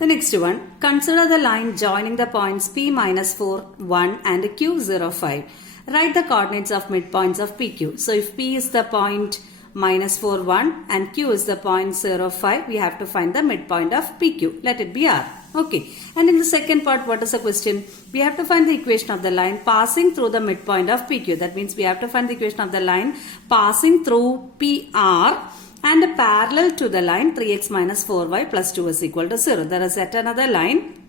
The next one, consider the line joining the points P minus 4, 1 and Q 0, 5. Write the coordinates of midpoints of PQ. So if P is the point minus 4, 1 and Q is the point 0, 5, we have to find the midpoint of PQ. Let it be R. Okay. And in the second part, what is the question? We have to find the equation of the line passing through the midpoint of PQ. That means we have to find the equation of the line passing through PR and parallel to the line 3x minus 4y plus 2 is equal to 0. There is yet another line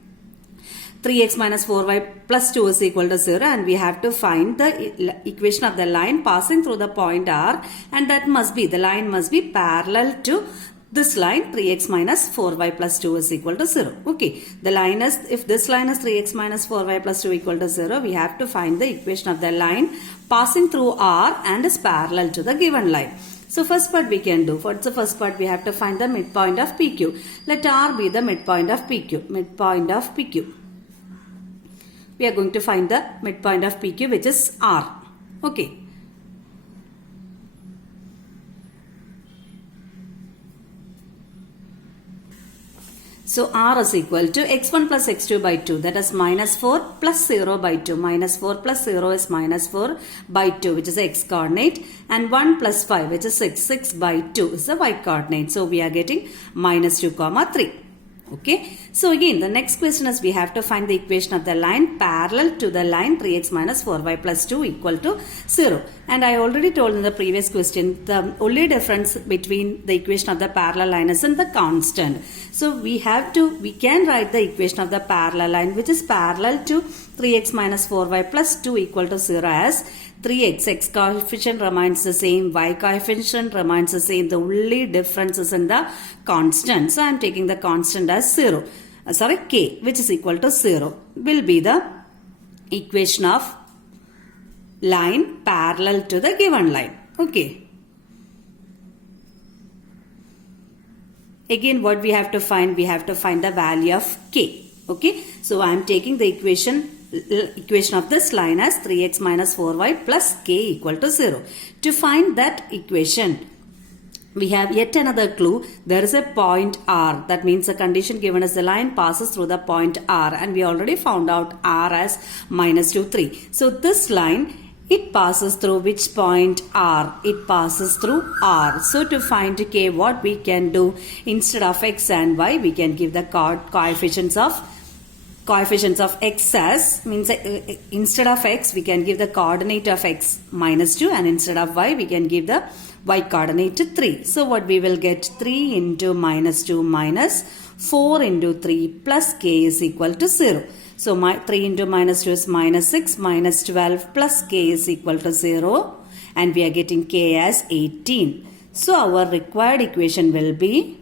3x minus 4y plus 2 is equal to 0, and we have to find the equation of the line passing through the point R, and that must be, the line must be parallel to this line 3x minus 4y plus 2 is equal to 0. Okay, the line is, if this line is 3x minus 4y plus 2 equal to 0, we have to find the equation of the line passing through R and is parallel to the given line. So first part we can do. What's the first part? We have to find the midpoint of PQ. Let R be the midpoint of PQ. Midpoint of PQ. We are going to find the midpoint of PQ, which is R. Okay. So R is equal to x1 plus x2 by 2, that is minus 4 plus 0 by 2. Minus 4 plus 0 is minus 4 by 2, which is the x coordinate, and 1 plus 5, which is 6. 6 by 2 is the y coordinate. So we are getting minus 2 comma 3. Okay. So again, the next question is we have to find the equation of the line parallel to the line 3x minus 4y plus 2 equal to 0. And I already told in the previous question, the only difference between the equation of the parallel line is in the constant. So we can write the equation of the parallel line, which is parallel to 3x minus 4y plus 2 equal to 0 as 3x, x coefficient remains the same, y coefficient remains the same. The only difference is in the constant. So I am taking the constant as 0. K, which is equal to 0, will be the equation of line parallel to the given line. Okay. Again, what we have to find? We have to find the value of k. Okay. So I am taking the equation of this line as 3x minus 4y plus k equal to 0. To find that equation, we have yet another clue. There is a point R. That means the condition given is the line passes through the point R, and we already found out R as minus 2, 3. So this line, it passes through which point? R. It passes through R. So to find k, what we can do, instead of x and y, we can give the coefficients of x as, means instead of x we can give the coordinate of x minus 2, and instead of y we can give the y coordinate to 3. So what we will get, 3 into minus 2 minus 4 into 3 plus k is equal to 0. So 3 into minus 2 is minus 6 minus 12 plus k is equal to 0, and we are getting k as 18. So our required equation will be,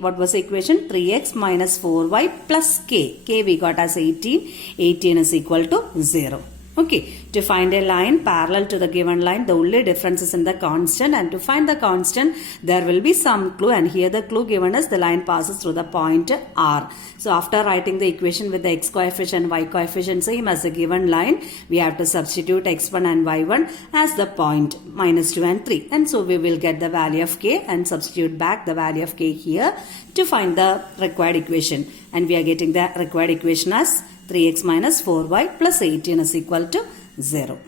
what was the equation? 3x minus 4y plus k. K we got as 18. 18 is equal to 0. Okay. To find a line parallel to the given line, the only difference is in the constant, and to find the constant, there will be some clue, and here the clue given is the line passes through the point R. So after writing the equation with the x coefficient, y coefficient same as the given line, we have to substitute x1 and y1 as the point minus 2 and 3. And so we will get the value of k and substitute back the value of k here to find the required equation. And we are getting the required equation as 3x minus 4y plus 18 is equal to 0.